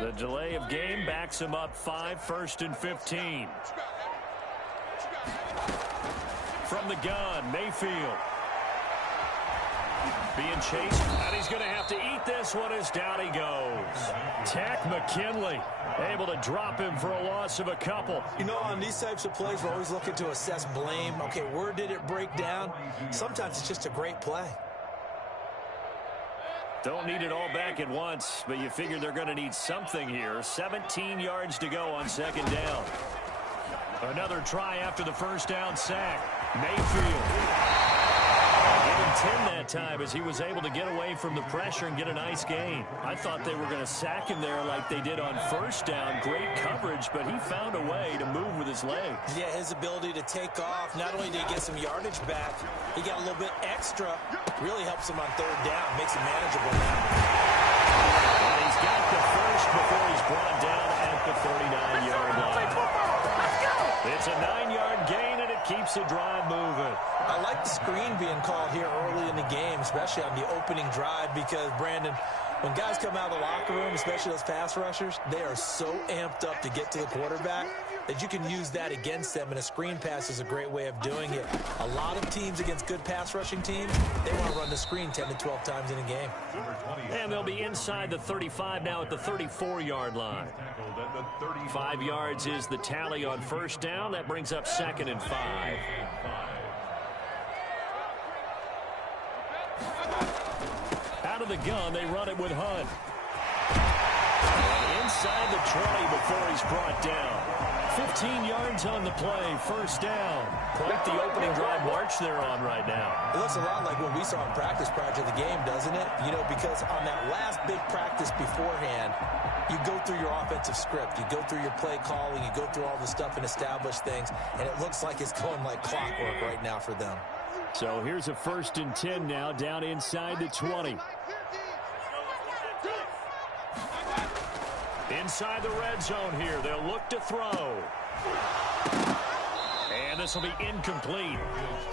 The delay of game backs him up 5, 1st and 15. From the gun, Mayfield. Being chased, and he's going to have to eat this one as down he goes. Tack McKinley able to drop him for a loss of a couple. You know, on these types of plays, we're always looking to assess blame. Okay, where did it break down? Sometimes it's just a great play. Don't need it all back at once, but you figure they're going to need something here. 17 yards to go on 2nd down. Another try after the 1st down sack. Mayfield. Give him 10 that time as he was able to get away from the pressure and get a nice gain. I thought they were going to sack him there like they did on 1st down. Great coverage, but he found a way to move with his legs. Yeah, his ability to take off. Not only did he get some yardage back, he got a little bit extra. Really helps him on 3rd down. Makes it manageable now. And he's got the first before he's brought down at the 39-yard line. It's a 9-yard gain, and it keeps the drive moving. I like the screen being called here early in the game, especially on the opening drive, because, Brandon, when guys come out of the locker room, especially those pass rushers, they are so amped up to get to the quarterback that you can use that against them, and a screen pass is a great way of doing it. A lot of teams against good pass rushing teams, they want to run the screen 10 to 12 times in a game. And they'll be inside the 35 now at the 34-yard line. 5 yards is the tally on 1st down. That brings up 2nd and 5. Out of the gun, they run it with Hunt. Inside the 20 before he's brought down. 15 yards on the play, 1st down. Quite the opening drive march they're on right now. It looks a lot like what we saw in practice prior to the game, doesn't it? You know, because on that last big practice beforehand, you go through your offensive script. You go through your play calling. You go through all the stuff and establish things. And it looks like it's going like clockwork right now for them. So here's a 1st and 10 now down inside the 20. Inside the red zone here. They'll look to throw. And this will be incomplete.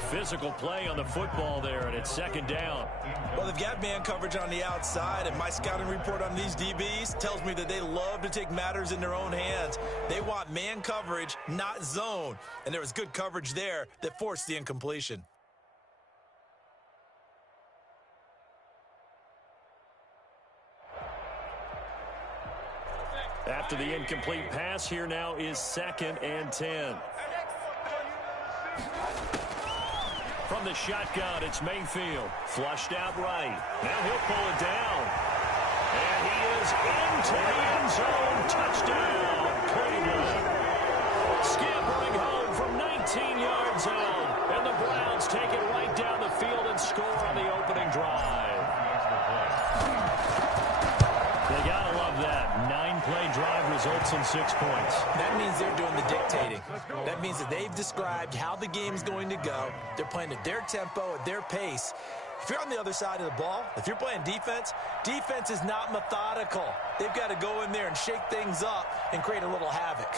Physical play on the football there, and it's 2nd down. Well, they've got man coverage on the outside, and my scouting report on these DBs tells me that they love to take matters in their own hands. They want man coverage, not zone. And there was good coverage there that forced the incompletion. After the incomplete pass, here now is 2nd and 10. From the shotgun, it's Mayfield. Flushed out right. Now he'll pull it down. And he is into the end zone. Touchdown, Cleveland. Scampering home from 19 yards out. And the Browns take it right down the field and score on the opening drive. They gotta love that. 9-play drive results in 6 points. That means they're doing the dictating. That means that they've described how the game's going to go. They're playing at their tempo, at their pace. If you're on the other side of the ball, if you're playing defense, defense is not methodical. They've got to go in there and shake things up and create a little havoc.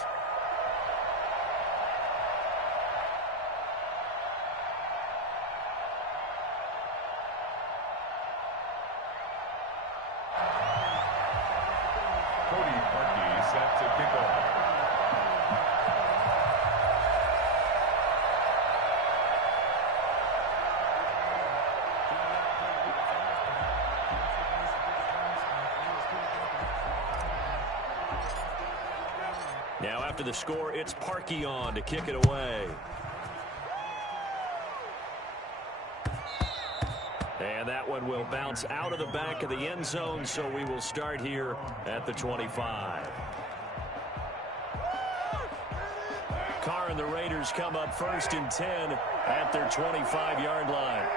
Now after the score, it's Parkey on to kick it away. And that one will bounce out of the back of the end zone, so we will start here at the 25. Carr and the Raiders come up 1st and 10 at their 25-yard line.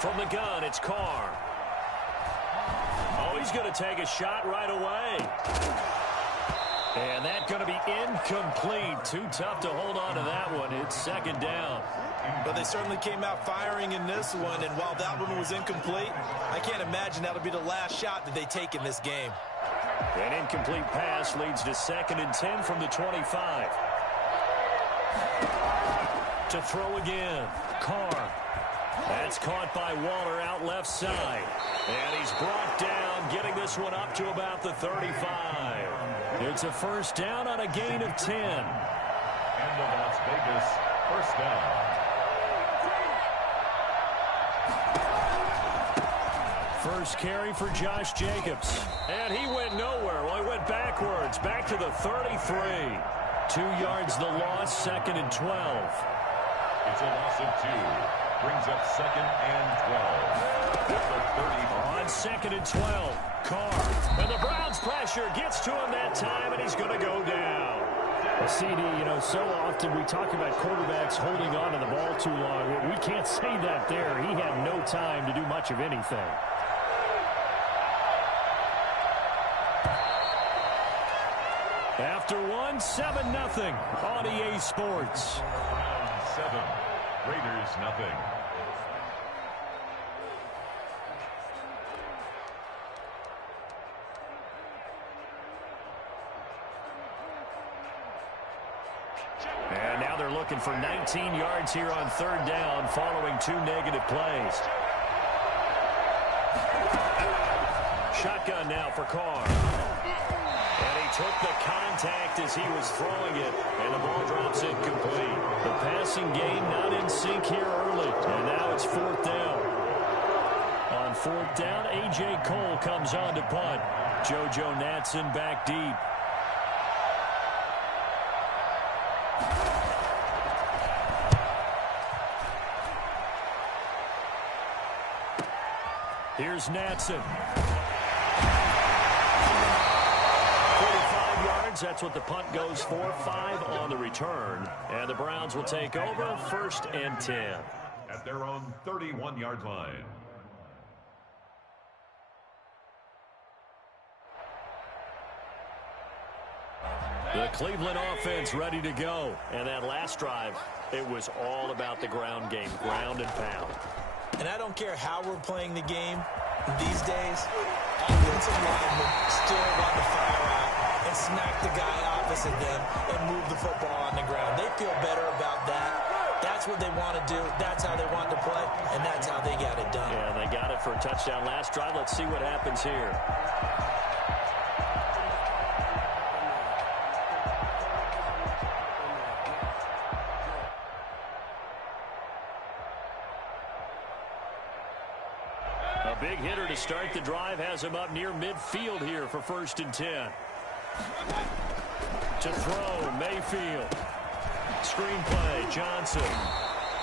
From the gun, it's Carr. Oh, he's going to take a shot right away. And that's going to be incomplete. Too tough to hold on to that one. It's 2nd down. But they certainly came out firing in this one, and while that one was incomplete, I can't imagine that'll be the last shot that they take in this game. An incomplete pass leads to 2nd and 10 from the 25. To throw again, Carr. That's caught by Waller out left side. And he's brought down, getting this one up to about the 35. It's a first down on a gain of 10. And the Las Vegas first down. First carry for Josh Jacobs. And he went nowhere. Well, he went backwards, back to the 33. 2 yards the loss, 2nd and 12. It's a loss of 2. Brings up 2nd and 12. At the 30. On 2nd and 12, Carr. And the Browns pressure gets to him that time, and he's going to go down. Well, CD, you know, so often we talk about quarterbacks holding on to the ball too long. We can't say that there. He had no time to do much of anything. After one, 7-0 on EA Sports. Round 7. Raiders nothing. And now they're looking for 19 yards here on 3rd down following 2 negative plays. Shotgun now for Carr. And he took the contact as he was throwing it, and the ball drops incomplete. The passing game not in sync here early, and now it's 4th down. On 4th down, A.J. Cole comes on to punt. JoJo Natson back deep. Here's Natson. 45 yards, that's what the punt goes for. 5 on the return. And the Browns will take over, 1st and 10. At their own 31-yard line. The Cleveland offense ready to go. And that last drive, it was all about the ground game, ground and pound. And I don't care how we're playing the game these days, offensive linemen still want to fire out and smack the guy opposite them and move the football on the ground. They feel better about that. That's what they want to do. That's how they want to play, and that's how they got it done. Yeah, they got it for a touchdown last drive. Let's see what happens here. A big hitter to start the drive has him up near midfield here for 1st and 10. To throw, Mayfield. Screenplay, Johnson.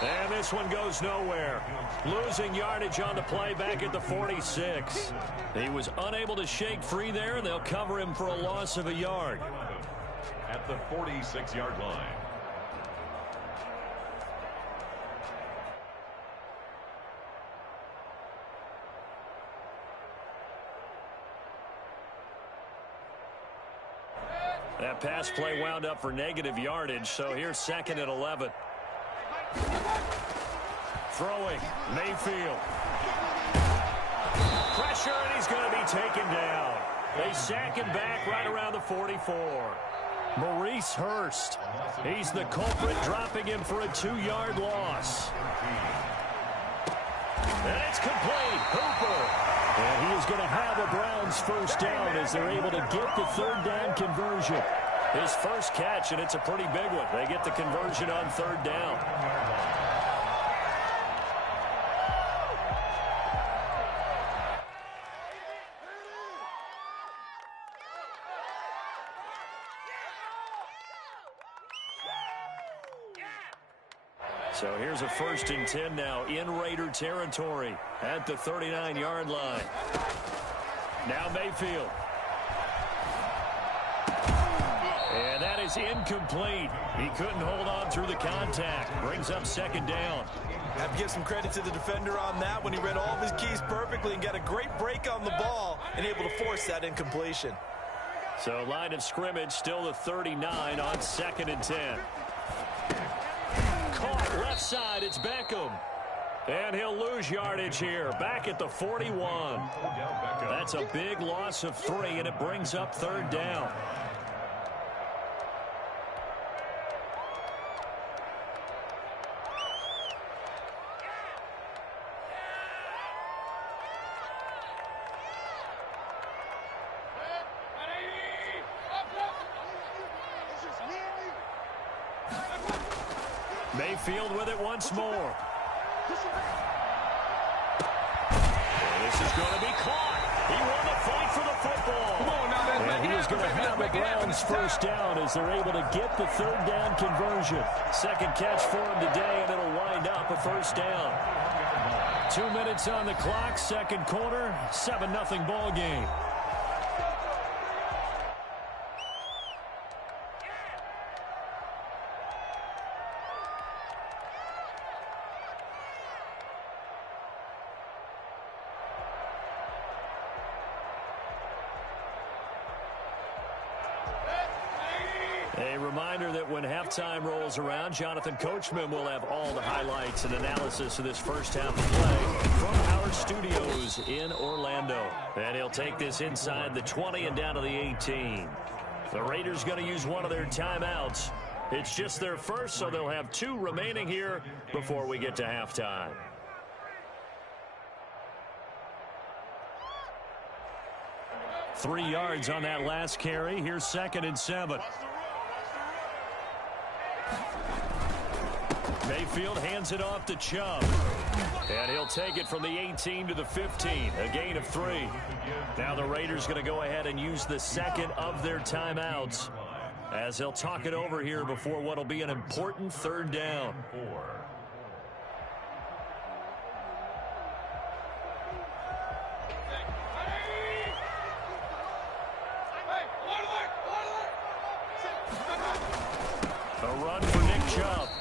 And this one goes nowhere. Losing yardage on the play back at the 46. He was unable to shake free there, and they'll cover him for a loss of a yard. At the 46-yard line. That pass play wound up for negative yardage, so here's 2nd and 11. Throwing, Mayfield. Pressure, and he's going to be taken down. They sack him back right around the 44. Maurice Hurst. He's the culprit, dropping him for a 2-yard loss. And it's complete. Hooper. And he is going to have a Browns first down as they're able to get the 3rd down conversion. His first catch, and it's a pretty big one. They get the conversion on 3rd down. So here's a 1st and 10 now in Raider territory at the 39-yard line. Now Mayfield. And that is incomplete. He couldn't hold on through the contact. Brings up 2nd down. Have to give some credit to the defender on that when he read all of his keys perfectly and got a great break on the ball and able to force that incompletion. So line of scrimmage still the 39 on 2nd and 10. Caught left side, it's Beckham. And he'll lose yardage here, back at the 41. That's a big loss of 3, and it brings up 3rd down. Mayfield with it once more. This is going to be caught. He won the fight for the football. And he is going to have the Browns first down as they're able to get the third down conversion. Second catch for him today, and it'll wind up a first down. 2 minutes on the clock, second quarter, 7-0 ball game. A reminder that when halftime rolls around, Jonathan Coachman will have all the highlights and analysis of this first half of play from our studios in Orlando. And he'll take this inside the 20 and down to the 18. The Raiders going to use one of their timeouts. It's just their first, so they'll have 2 remaining here before we get to halftime. Three yards on that last carry. Here's 2nd and 7. Mayfield hands it off to Chubb. And he'll take it from the 18 to the 15. A gain of 3. Now the Raiders going to go ahead and use the second of their timeouts as they'll talk it over here before what will be an important third down.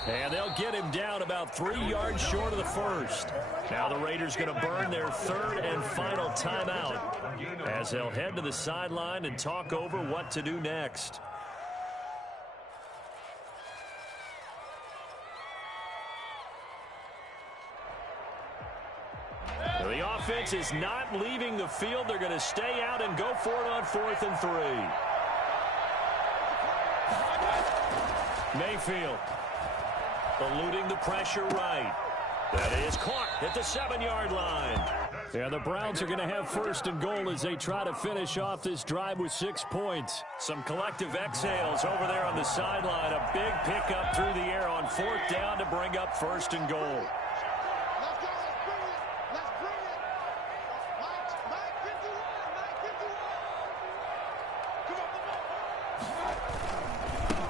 And they'll get him down about 3 yards short of the first. Now the Raiders going to burn their third and final timeout as they'll head to the sideline and talk over what to do next. The offense is not leaving the field. They're going to stay out and go for it on 4th and 3. Mayfield eluding the pressure right. That is caught at the 7-yard line. Yeah, the Browns are going to have 1st and goal as they try to finish off this drive with 6 points. Some collective exhales over there on the sideline. A big pickup through the air on 4th down to bring up 1st and goal.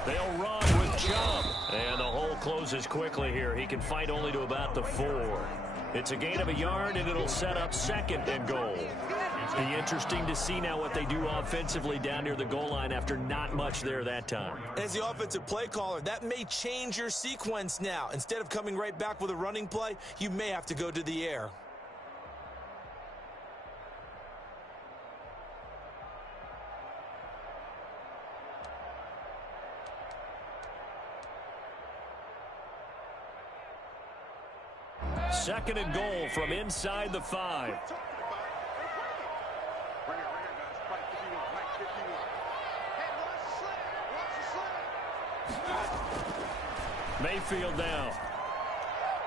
They'll run with Chubb. And the hole closes quickly here. He can fight only to about the 4. It's a gain of a yard, and it'll set up 2nd and goal. Be interesting to see now what they do offensively down near the goal line after not much there that time. As the offensive play caller, that may change your sequence now. Instead of coming right back with a running play, you may have to go to the air. Second and goal from inside the 5. Mayfield now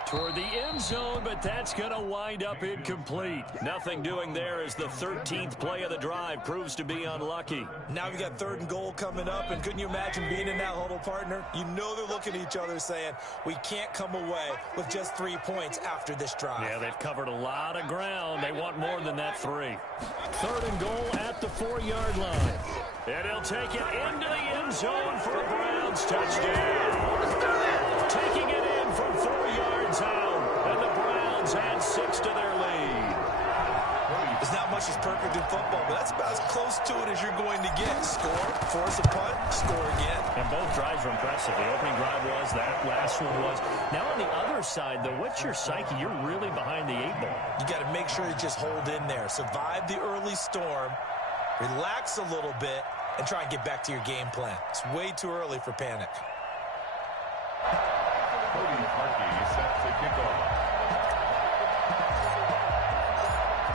toward the end zone, but that's going to wind up incomplete. Nothing doing there as the 13th play of the drive proves to be unlucky. Now we got 3rd and goal coming up, and couldn't you imagine being in that huddle, partner? You know they're looking at each other saying, we can't come away with just 3 points after this drive. Yeah, they've covered a lot of ground. They want more than that 3. 3rd and goal at the 4-yard line. And he'll take it into the end zone for a Browns touchdown. Taking it in from 4 yards out, and the Browns add 6 to their lead. There's not much that's perfect in football, but that's about as close to it as you're going to get. Score, force a punt, score again. And both drives were impressive. The opening drive was, that last one was. Now on the other side, though, what's your psyche? You're really behind the 8 ball. You got to make sure you just hold in there. Survive the early storm, relax a little bit, and try and get back to your game plan. It's way too early for panic. Cody Parkey set to kick off.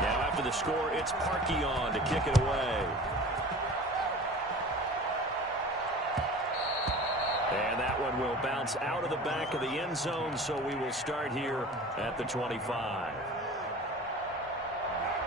Now after the score, it's Parkey on to kick it away. And that one will bounce out of the back of the end zone, so we will start here at the 25.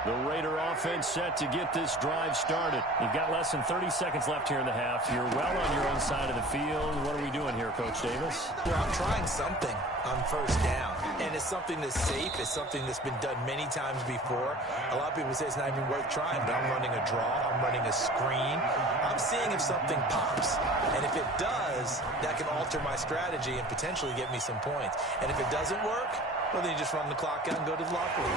The Raider offense set to get this drive started. You've got less than 30 seconds left here in the half. You're well on your own side of the field. What are we doing here, Coach Davis? Well, I'm trying something on first down, and it's something that's safe. It's something that's been done many times before. A lot of people say it's not even worth trying, but I'm running a draw. I'm running a screen. I'm seeing if something pops, and if it does, that can alter my strategy and potentially get me some points. And if it doesn't work, well, then you just run the clock out and go to the locker room.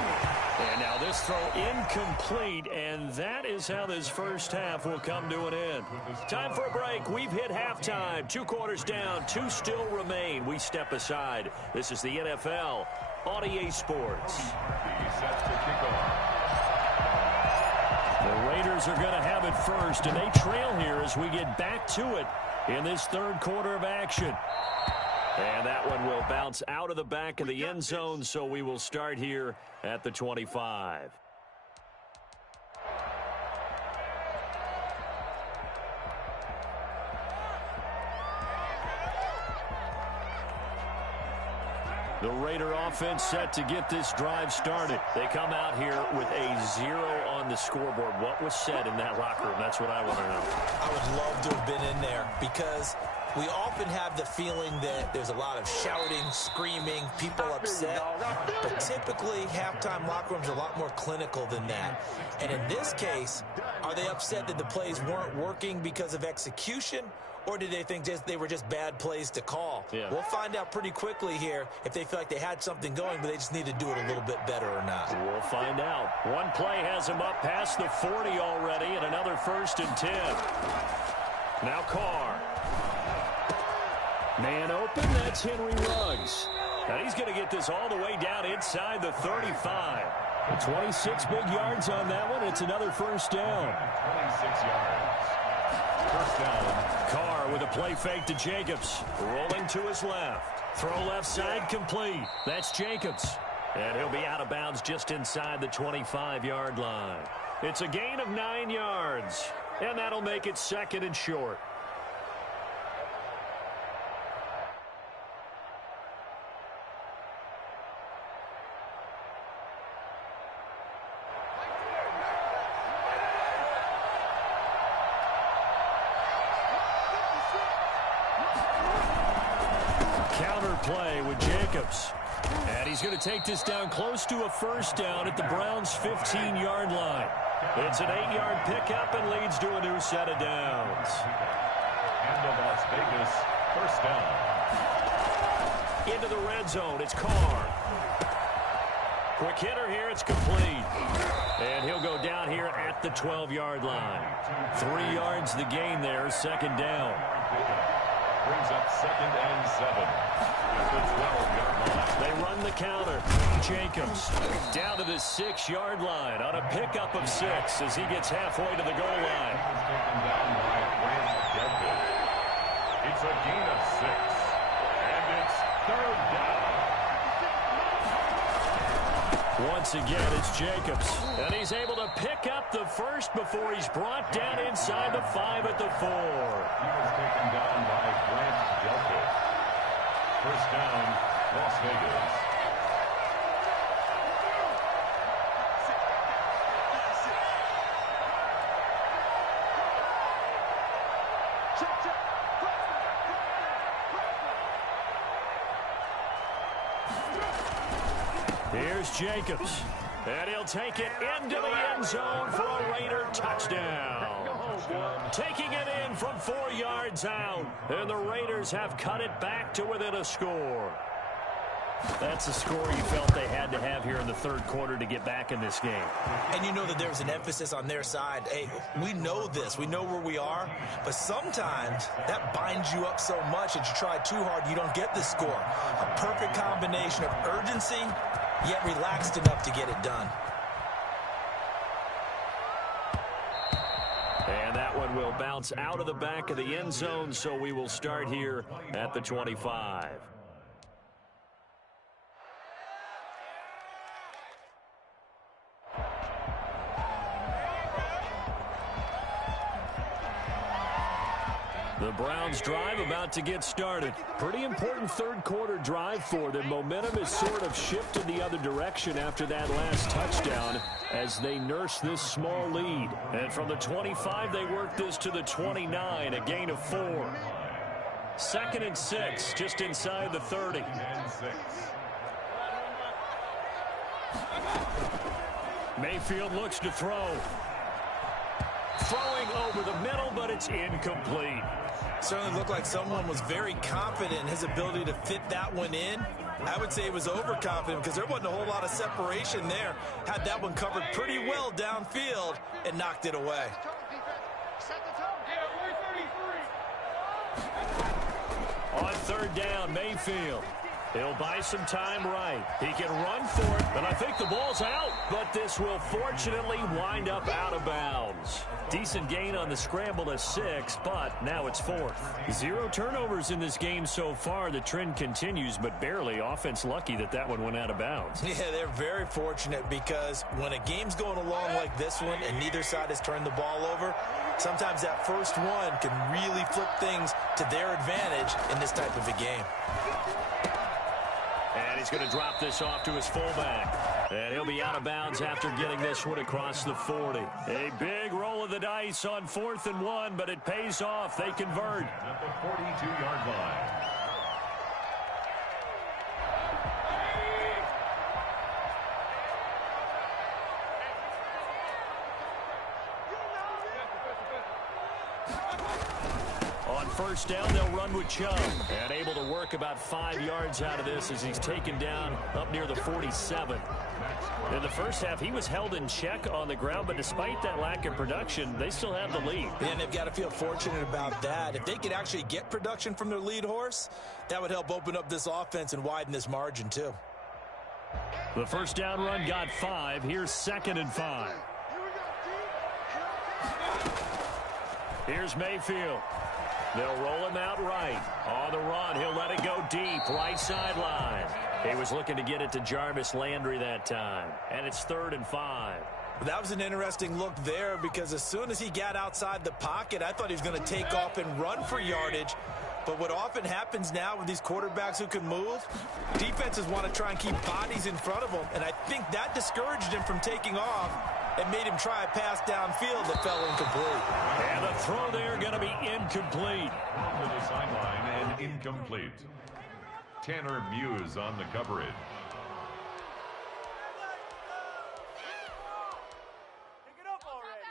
And now this throw incomplete, and that is how this first half will come to an end. Time for a break. We've hit halftime. 2 quarters down, 2 still remain. We step aside. This is the NFL on EA Sports. The Raiders are going to have it first, and they trail here as we get back to it in this third quarter of action. And that one will bounce out of the back of the end zone, so we will start here at the 25. The Raider offense set to get this drive started. They come out here with a 0 on the scoreboard. What was said in that locker room? That's what I want to know. I would love to have been in there because we often have the feeling that there's a lot of shouting, screaming, people upset. But typically, halftime locker rooms are a lot more clinical than that. And in this case, are they upset that the plays weren't working because of execution? Or did they think they were just bad plays to call? Yeah. We'll find out pretty quickly here if they feel like they had something going, but they just need to do it a little bit better or not. We'll find out. One play has him up past the 40 already, and another 1st and 10. Now Carr. Man open, that's Henry Ruggs. And he's going to get this all the way down inside the 35. 26 big yards on that one. It's another first down. 26 yards. First down. Carr with a play fake to Jacobs. Rolling to his left. Throw left side complete. That's Jacobs. And he'll be out of bounds just inside the 25-yard line. It's a gain of 9 yards. And that'll make it 2nd and short. Play with Jacobs. And he's going to take this down close to a first down at the Browns' 15-yard line. It's an 8-yard pickup and leads to a new set of downs. And the Las Vegas first down. Into the red zone, it's Carr. Quick hitter here, it's complete. And he'll go down here at the 12-yard line. 3 yards the gain there, 2nd down. Brings up 2nd and 7. At the 12-yard line. They run the counter. Jacobs down to the 6-yard line on a pickup of 6 as he gets halfway to the goal line. Taken down by Grant Delpit. It's a gain of 6. And it's 3rd down. Once again, it's Jacobs. And he's able to pick up the first before he's brought down inside the 5 at the 4. He was taken down by Grant Delpit. First down, Las Vegas. Here's Jacobs. And he'll take it into the end zone for a Raider touchdown. Taking it in from 4 yards out. And the Raiders have cut it back to within a score. That's a score you felt they had to have here in the third quarter to get back in this game. And you know that there's an emphasis on their side. Hey, we know this. We know where we are. But sometimes that binds you up so much that you try too hard, you don't get the score. A perfect combination of urgency, yet relaxed enough to get it done. And that one will bounce out of the back of the end zone, so we will start here at the 25. The Browns drive about to get started. Pretty important third-quarter drive for them. Momentum has sort of shifted the other direction after that last touchdown as they nurse this small lead. And from the 25, they work this to the 29, a gain of 4. 2nd and 6, just inside the 30. Mayfield looks to throw. Throwing over the middle, but it's incomplete. Certainly looked like someone was very confident in his ability to fit that one in. I would say he was overconfident because there wasn't a whole lot of separation there. Had that one covered pretty well downfield and knocked it away. On 3rd down, Mayfield. He'll buy some time right. He can run for it, but I think the ball's out. But this will fortunately wind up out of bounds. Decent gain on the scramble to 6, but now it's 4th. 0 turnovers in this game so far. The trend continues, but barely. Offense lucky that one went out of bounds. Yeah, they're very fortunate because when a game's going along like this one and neither side has turned the ball over, sometimes that first one can really flip things to their advantage in this type of a game. And he's going to drop this off to his fullback. And he'll be out of bounds after getting this one across the 40. A big roll of the dice on 4th and 1, but it pays off. They convert. At the 42-yard line. On 1st down, they'll run with Chubb. And able to work about 5 yards out of this as he's taken down up near the 47. In the first half, he was held in check on the ground, but despite that lack of production, they still have the lead. And they've got to feel fortunate about that. If they could actually get production from their lead horse, that would help open up this offense and widen this margin too. The 1st down run got 5. Here's 2nd and 5. Here's Mayfield. They'll roll him out right. On the run, he'll let it go deep, right sideline. He was looking to get it to Jarvis Landry that time. And it's 3rd and 5. That was an interesting look there because as soon as he got outside the pocket, I thought he was going to take off and run for yardage. But what often happens now with these quarterbacks who can move, defenses want to try and keep bodies in front of them. And I think that discouraged him from taking off and made him try a pass downfield that fell incomplete. And the throw there going to be incomplete. To the sideline and incomplete. Tanner Muse on the coverage. Pick it up already.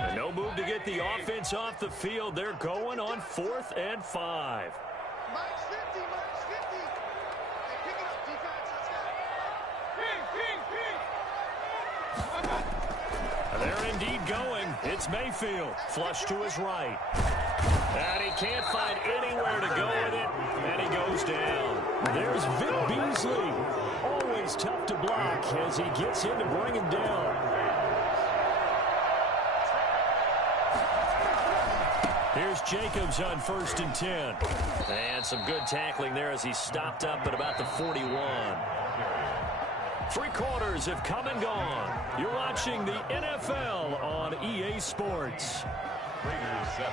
And no move to get the offense off the field. They're going on 4th and 5. Minus 50, minus 50. Hey, pick it up, defense. Let's go. They're indeed going. It's Mayfield. Flush to his right. And he can't find anywhere to go with it. And he goes down. There's Vic Beasley. Always tough to block as he gets in to bring him down. Here's Jacobs on 1st and 10. And some good tackling there as he stopped up at about the 41. 3 quarters have come and gone. You're watching the NFL on EA Sports. Raiders 7.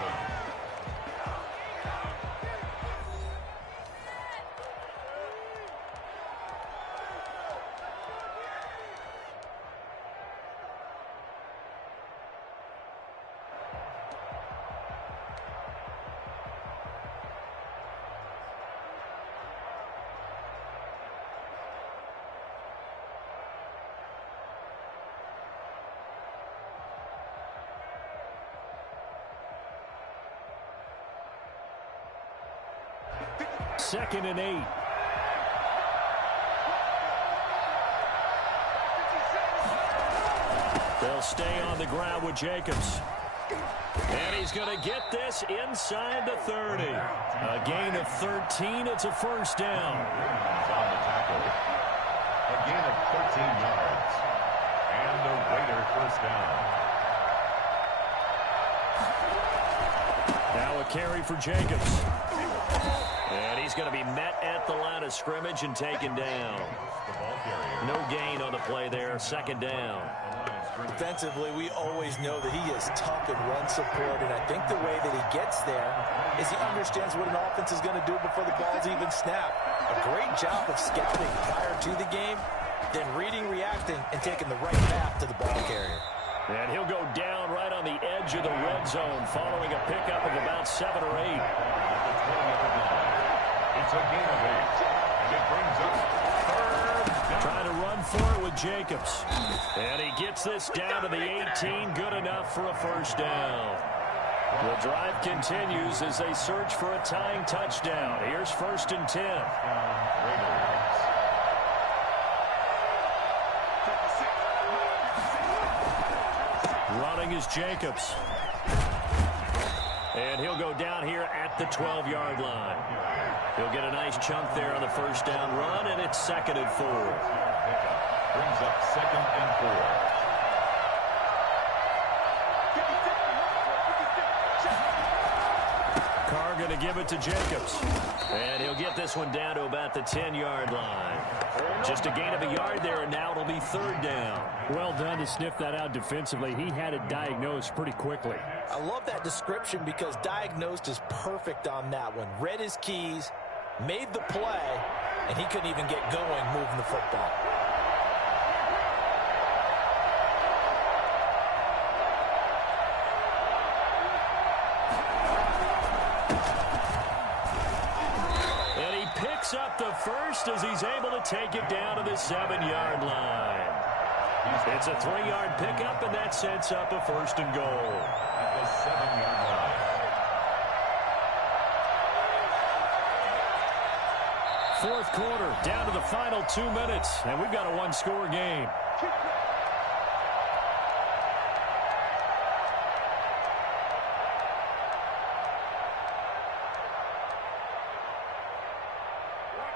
Second and 8. They'll stay on the ground with Jacobs. And he's going to get this inside the 30. A gain of 13. It's a 1st down. On the tackle. A gain of 13 yards. And the Raider 1st down. Now a carry for Jacobs. And he's going to be met at the line of scrimmage and taken down. No gain on the play there. Second down. Defensively, we always know that he is tough in run support, and I think the way that he gets there is he understands what an offense is going to do before the ball's even snapped. A great job of scouting prior to the game, then reading, reacting, and taking the right path to the ball carrier. And he'll go down right on the edge of the red zone following a pickup of about 7 or 8. It's a gain of 8. And it brings up third down. Trying to run for it with Jacobs. And he gets this down to the 18. Good enough for a first down. The drive continues as they search for a tying touchdown. Here's 1st and 10. Running is Jacobs. And he'll go down here at the 12-yard line. He'll get a nice chunk there on the first down run, and it's 2nd and 4. Brings up 2nd and 4. Carr going to give it to Jacobs. And he'll get this one down to about the 10-yard line. Just a gain of a yard there, and now it'll be 3rd down. Well done to sniff that out defensively. He had it diagnosed pretty quickly. I love that description because diagnosed is perfect on that one. Read his keys, made the play, and he couldn't even get going moving the football. Up the first as he's able to take it down to the 7-yard line. It's a 3-yard pickup, and that sets up a 1st and goal. At the 7-yard line. 4th quarter, down to the final 2 minutes, and we've got a 1-score game.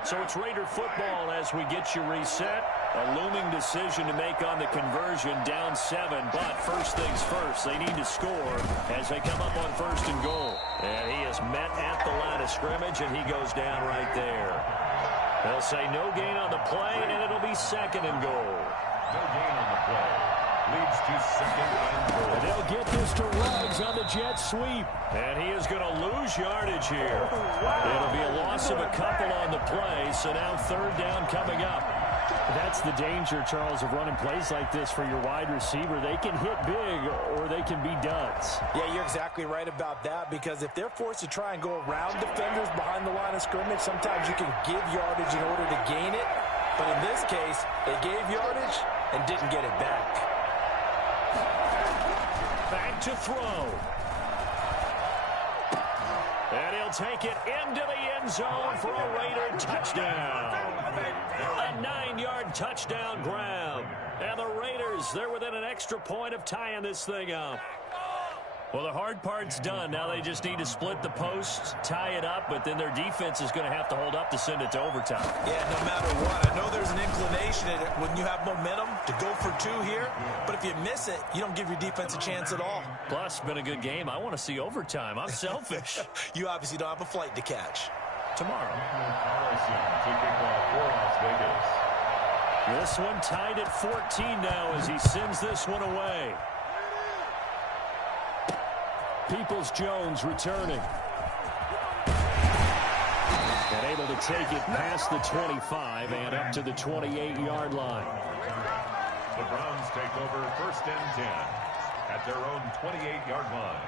So it's Raider football as we get you reset. A looming decision to make on the conversion, down 7. But first things first, they need to score as they come up on 1st and goal. And he is met at the line of scrimmage, and he goes down right there. They'll say no gain on the play, and it'll be 2nd and goal. No gain on the play. Leads to 2nd and goal. And they'll get this to Ruggs on the jet sweep. And he is going to lose yardage here. It'll be a loss of a couple on the play, so now 3rd down coming up. That's the danger, Charles, of running plays like this for your wide receiver. They can hit big or they can be duds. Yeah, you're exactly right about that because if they're forced to try and go around defenders behind the line of scrimmage, sometimes you can give yardage in order to gain it. But in this case, they gave yardage and didn't get it back. Back to throw. And he'll take it into the end zone for a Raider touchdown. A 9-yard touchdown grab. And the Raiders, they're within an extra point of tying this thing up. Well, the hard part's done. Now they just need to split the posts, tie it up, but then their defense is going to have to hold up to send it to overtime. Yeah, no matter what. I know there's an inclination in it when you have momentum to go for 2 here, but if you miss it, you don't give your defense a chance at all. Plus, it's been a good game. I want to see overtime. I'm selfish. You obviously don't have a flight to catch. Tomorrow. Harrison to kick off for Las Vegas. This one tied at 14 now as he sends this one away. Peoples-Jones returning. And able to take it past the 25 and up to the 28-yard line. The Browns take over 1st and 10 at their own 28-yard line.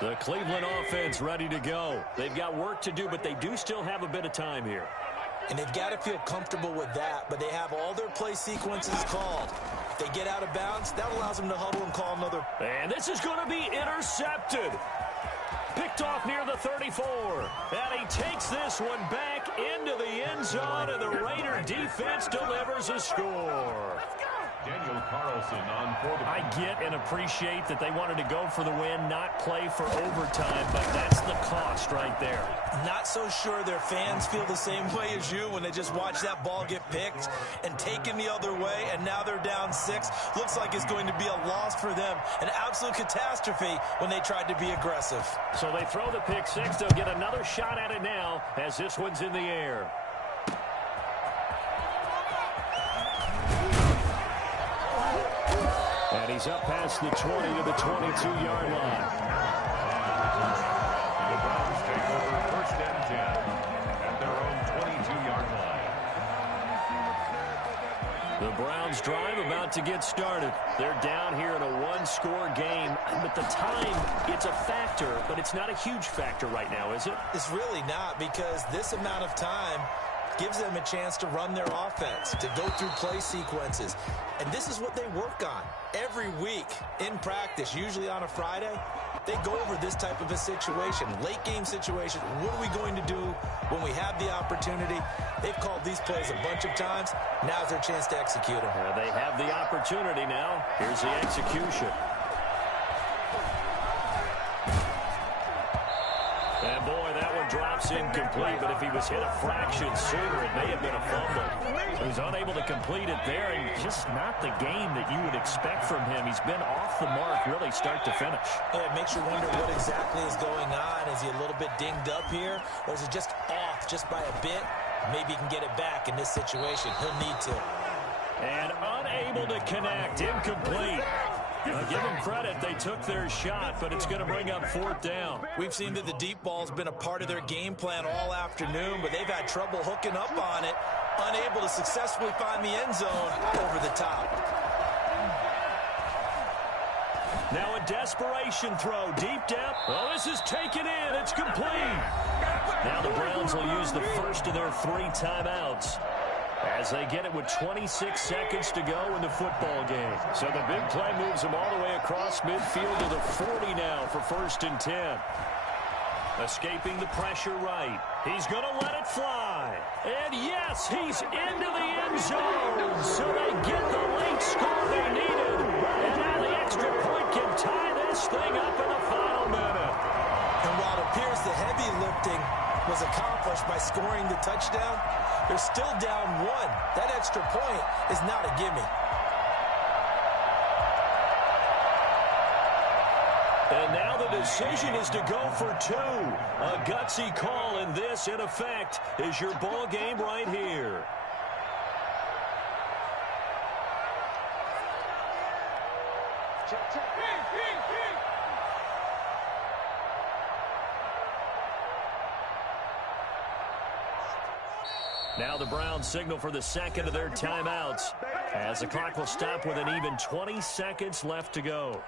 The Cleveland offense ready to go. They've got work to do, but they do still have a bit of time here. And they've got to feel comfortable with that, but they have all their play sequences called. If they get out of bounds, that allows them to huddle and call another. And this is going to be intercepted. Picked off near the 34. And he takes this one back into the end zone, and the Raider defense delivers a score. Daniel Carlson on for the... I get and appreciate that they wanted to go for the win, not play for overtime, but that's the cost right there. Not so sure their fans feel the same way as you when they just watch that ball get picked and taken the other way, and now they're down 6. Looks like it's going to be a loss for them. An absolute catastrophe when they tried to be aggressive. So they throw the pick 6. They'll get another shot at it now as this one's in the air. And he's up past the 20 to the 22-yard line. The Browns take over 1st and 10 at their own 22-yard line. The Browns drive about to get started. They're down here in a one-score game. But the time, it's a factor, but it's not a huge factor right now, is it? It's really not, because this amount of time gives them a chance to run their offense, to go through play sequences. And this is what they work on every week in practice, usually on a Friday. They go over this type of a situation, late game situation. What are we going to do when we have the opportunity? They've called these plays a bunch of times. Now's their chance to execute them. They have the opportunity now. Here's the execution. And boy, that one drops incomplete, but if he was hit a fraction sooner, it may have been a fumble. He was unable to complete it there, and just not the game that you would expect from him. He's been off the mark really start to finish. Yeah, it makes you wonder what exactly is going on. Is he a little bit dinged up here, or is it just off just by a bit? Maybe he can get it back in this situation. He'll need to. And unable to connect, incomplete. Give them credit, they took their shot, but it's going to bring up 4th down. We've seen that the deep ball's been a part of their game plan all afternoon, but they've had trouble hooking up on it, unable to successfully find the end zone over the top. Now a desperation throw, deep depth. Oh, this is taken in, it's complete. Now the Browns will use the first of their 3 timeouts as they get it with 26 seconds to go in the football game. So the big play moves them all the way across midfield to the 40 now for 1st and 10. Escaping the pressure right. He's going to let it fly. And yes, he's into the end zone. So they get the late score they needed. And now the extra point can tie this thing up in the final minute. And while it appears the heavy lifting was accomplished by scoring the touchdown, they're still down 1. That extra point is not a gimme. And now the decision is to go for 2. A gutsy call, and this, in effect, is your ball game right here. Now the Browns signal for the second of their timeouts as the clock will stop with an even 20 seconds left to go.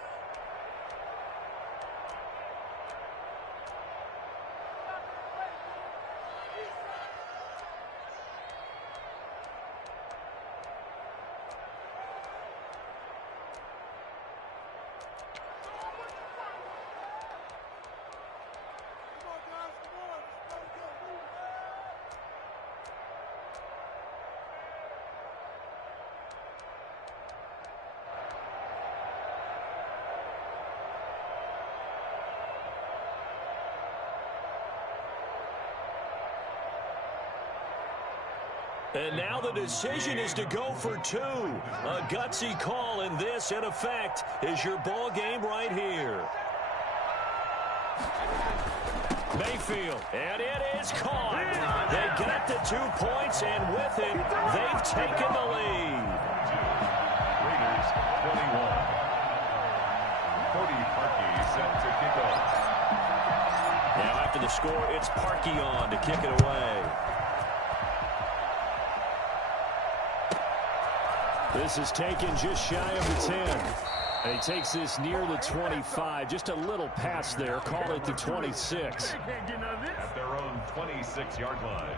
And now the decision is to go for 2. A gutsy call, and this, in effect, is your ball game right here. Mayfield, and it is caught. They get the 2 points, and with it, they've taken the lead. Raiders 21. Cody Parkey set to kick off. Now after the score, it's Parkey on to kick it away. This is taken just shy of the 10. And he takes this near the 25. Just a little pass there. Call it the 26. At their own 26-yard line.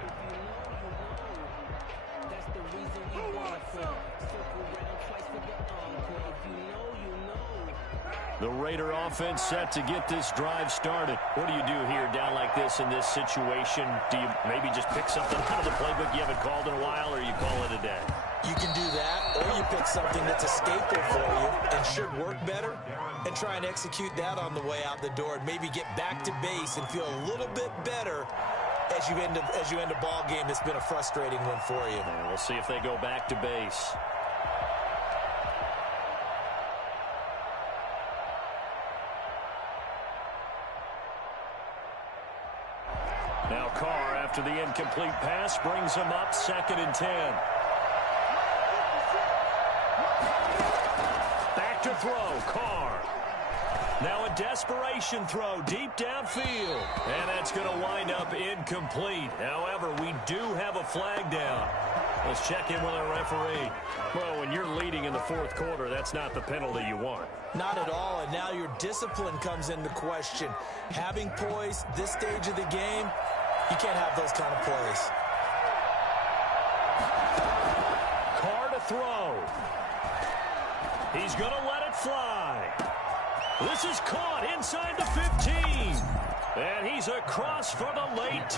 The Raider offense set to get this drive started. What do you do here down like this in this situation? Do you maybe just pick something out of the playbook you haven't called in a while, or you call it a day? You can do that, or you pick something that's a staple for you and should work better, and try and execute that on the way out the door and maybe get back to base and feel a little bit better as you end a ball game that's been a frustrating one for you. And we'll see if they go back to base. Now Carr, after the incomplete pass, brings him up 2nd and 10. Back to throw, Carr. Now a desperation throw deep downfield. And that's going to wind up incomplete. However, we do have a flag down. Let's check in with our referee. Well, when you're leading in the 4th quarter, that's not the penalty you want. Not at all, and now your discipline comes into question. Having poise this stage of the game, you can't have those kind of plays. Carr to throw. He's going to let it fly. This is caught inside the 15. And he's across for the late touchdown.